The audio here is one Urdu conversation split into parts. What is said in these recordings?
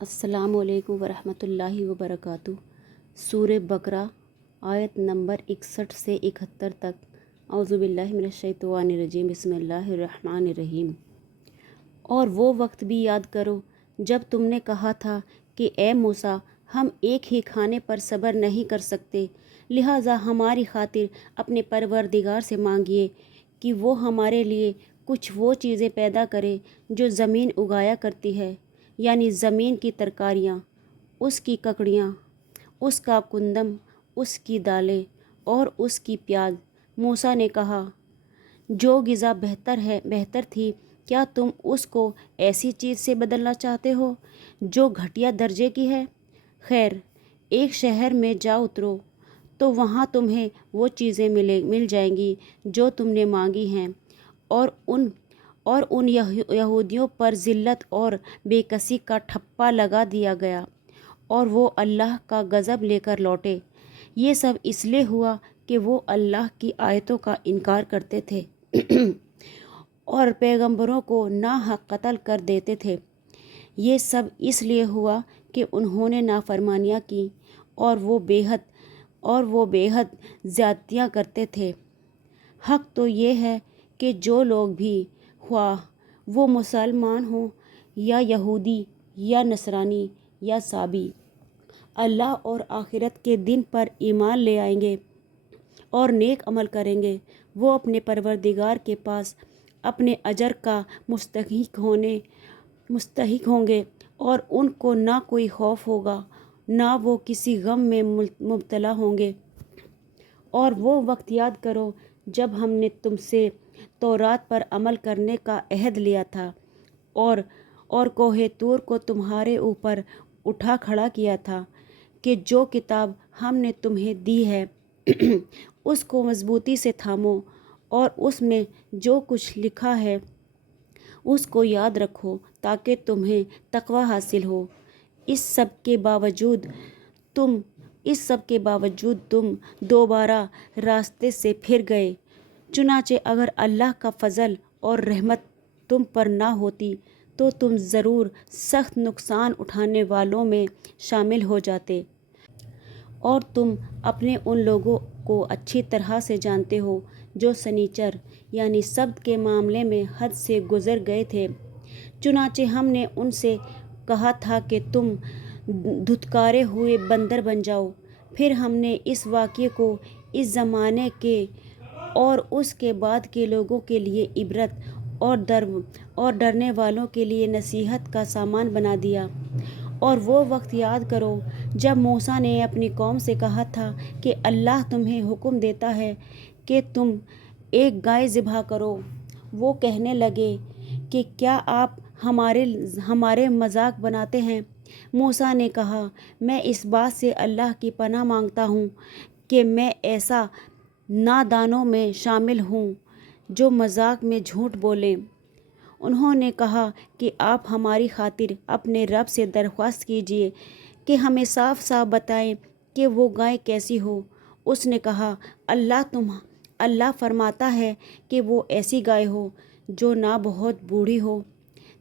السلام علیکم ورحمۃ اللہ وبرکاتہ۔ سورہ بقرہ آیت نمبر 61 سے 71 تک۔ اعوذ باللہ من الشیطان الرجیم، بسم اللہ الرحمن الرحیم۔ اور وہ وقت بھی یاد کرو جب تم نے کہا تھا کہ اے موسیٰ، ہم ایک ہی کھانے پر صبر نہیں کر سکتے، لہٰذا ہماری خاطر اپنے پروردگار سے مانگیے کہ وہ ہمارے لیے کچھ وہ چیزیں پیدا کرے جو زمین اگایا کرتی ہے، یعنی زمین کی ترکاریاں، اس کی ککڑیاں، اس کا گندم، اس کی دالیں اور اس کی پیاز۔ موسیٰ نے کہا، جو غذا بہتر تھی، کیا تم اس کو ایسی چیز سے بدلنا چاہتے ہو جو گھٹیا درجے کی ہے؟ خیر، ایک شہر میں جا اترو تو وہاں تمہیں وہ چیزیں مل جائیں گی جو تم نے مانگی ہیں، اور ان یہودیوں پر ذلت اور بے کسی کا ٹھپا لگا دیا گیا اور وہ اللہ کا غضب لے کر لوٹے۔ یہ سب اس لیے ہوا کہ وہ اللہ کی آیتوں کا انکار کرتے تھے اور پیغمبروں کو ناحق قتل کر دیتے تھے۔ یہ سب اس لیے ہوا کہ انہوں نے نافرمانیاں کی اور وہ بے حد زیادتیاں کرتے تھے۔ حق تو یہ ہے کہ جو لوگ بھی، خواہ وہ مسلمان ہوں یا یہودی یا نصرانی یا سابی، اللہ اور آخرت کے دن پر ایمان لے آئیں گے اور نیک عمل کریں گے، وہ اپنے پروردگار کے پاس اپنے اجر کا مستحق ہوں گے اور ان کو نہ کوئی خوف ہوگا، نہ وہ کسی غم میں مبتلا ہوں گے۔ اور وہ وقت یاد کرو جب ہم نے تم سے تورات پر عمل کرنے کا عہد لیا تھا اور کوہ طور کو تمہارے اوپر اٹھا کھڑا کیا تھا کہ جو کتاب ہم نے تمہیں دی ہے اس کو مضبوطی سے تھامو اور اس میں جو کچھ لکھا ہے اس کو یاد رکھو تاکہ تمہیں تقوی حاصل ہو۔ اس سب کے باوجود تم دوبارہ راستے سے پھر گئے۔ چنانچہ اگر اللہ کا فضل اور رحمت تم پر نہ ہوتی تو تم ضرور سخت نقصان اٹھانے والوں میں شامل ہو جاتے۔ اور تم اپنے ان لوگوں کو اچھی طرح سے جانتے ہو جو سنیچر یعنی سبت کے معاملے میں حد سے گزر گئے تھے۔ چنانچہ ہم نے ان سے کہا تھا کہ تم دھتکارے ہوئے بندر بن جاؤ، پھر ہم نے اس واقعے کو اس زمانے کے اور اس کے بعد کے لوگوں کے لیے عبرت اور ڈرنے والوں کے لیے نصیحت کا سامان بنا دیا۔ اور وہ وقت یاد کرو جب موسیٰ نے اپنی قوم سے کہا تھا کہ اللہ تمہیں حکم دیتا ہے کہ تم ایک گائے ذبح کرو۔ وہ کہنے لگے کہ کیا آپ ہمارے مذاق بناتے ہیں؟ موسیٰ نے کہا، میں اس بات سے اللہ کی پناہ مانگتا ہوں کہ میں ایسا نادانوں میں شامل ہوں جو مذاق میں جھوٹ بولیں۔ انہوں نے کہا کہ آپ ہماری خاطر اپنے رب سے درخواست کیجیے کہ ہمیں صاف صاف بتائیں کہ وہ گائے کیسی ہو۔ اس نے کہا، اللہ فرماتا ہے کہ وہ ایسی گائے ہو جو نہ بہت بوڑھی ہو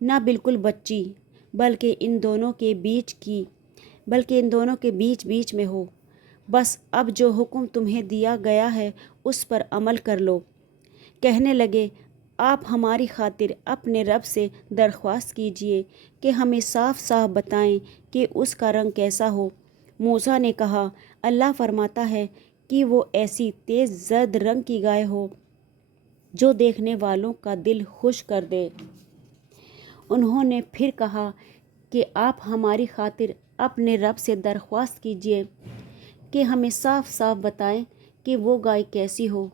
نہ بالکل بچی، بلکہ ان دونوں کے بیچ میں ہو۔ بس اب جو حکم تمہیں دیا گیا ہے اس پر عمل کر لو۔ کہنے لگے، آپ ہماری خاطر اپنے رب سے درخواست کیجیے کہ ہمیں صاف صاف بتائیں کہ اس کا رنگ کیسا ہو۔ موسیٰ نے کہا، اللہ فرماتا ہے کہ وہ ایسی تیز زرد رنگ کی گائے ہو جو دیکھنے والوں کا دل خوش کر دے۔ انہوں نے پھر کہا کہ آپ ہماری خاطر اپنے رب سے درخواست کیجیے کہ ہمیں صاف صاف بتائیں کہ وہ گائے کیسی ہو۔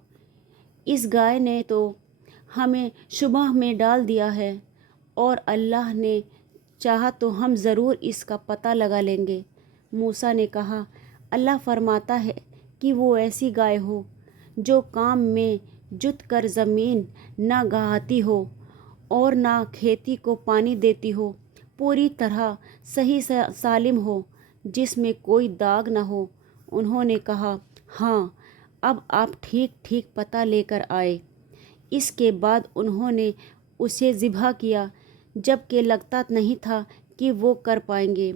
اس گائے نے تو ہمیں شبہ میں ڈال دیا ہے، اور اللہ نے چاہا تو ہم ضرور اس کا پتہ لگا لیں گے۔ موسیٰ نے کہا، اللہ فرماتا ہے کہ وہ ایسی گائے ہو جو کام میں جت کر زمین نہ گہاتی ہو اور نہ کھیتی کو پانی دیتی ہو، پوری طرح صحیح سالم ہو، جس میں کوئی داغ نہ ہو۔ انہوں نے کہا، ہاں، اب آپ ٹھیک پتہ لے کر آئے۔ اس کے بعد انہوں نے اسے ذبح کیا، جب کہ لگتا نہیں تھا کہ وہ کر پائیں گے۔